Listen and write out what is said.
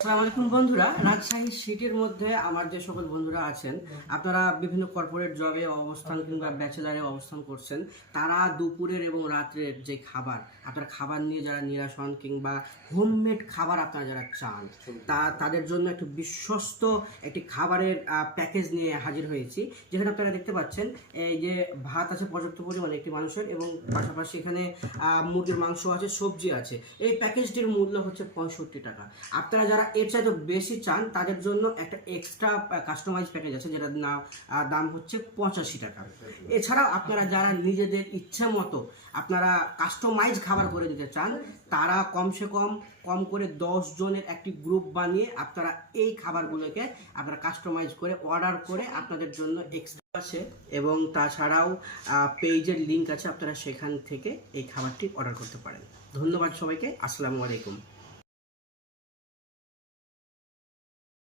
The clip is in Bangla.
আসসালামু আলাইকুম বন্ধুরা, রাজশাহী সিটির মধ্যে আমার যে সকল বন্ধুরা আছেন, আপনারা বিভিন্ন কর্পোরেট জবে অবস্থান কিংবা ব্যাচেলারে অবস্থান করছেন, তারা দুপুরের এবং রাত্রের যে খাবার, আপনারা খাবার নিয়ে যারা নিরাশ হন কিংবা হোমমেড খাবার আপনারা যারা চান, তাদের জন্য একটু বিশ্বস্ত একটি খাবারের প্যাকেজ নিয়ে হাজির হয়েছি। যেখানে আপনারা দেখতে পাচ্ছেন এই যে ভাত আছে পর্যাপ্ত পরিমাণে একটি মানুষের, এবং পাশাপাশি এখানে মুরগির মাংস আছে, সবজি আছে। এই প্যাকেজটির মূল্য হচ্ছে 65 টাকা। আপনারা যারা এর চাইতে বেশি চান তাদের জন্য একটা এক্সট্রা কাস্টমাইজ প্যাকেজ আছে, যেটার দাম হচ্ছে 85 টাকা। এছাড়াও আপনারা যারা নিজেদের ইচ্ছে মতো আপনারা কাস্টমাইজ খাবার করে দিতে চান, তারা কমসে কম করে 10 জনের একটি গ্রুপ বানিয়ে আপনারা এই খাবারগুলোকে আপনারা কাস্টমাইজ করে অর্ডার করে আপনাদের জন্য এক্সট্রা আছে, এবং তাছাড়াও পেজের লিঙ্ক আছে, আপনারা সেখান থেকে এই খাবারটি অর্ডার করতে পারেন। ধন্যবাদ সবাইকে। আসসালামু আলাইকুম।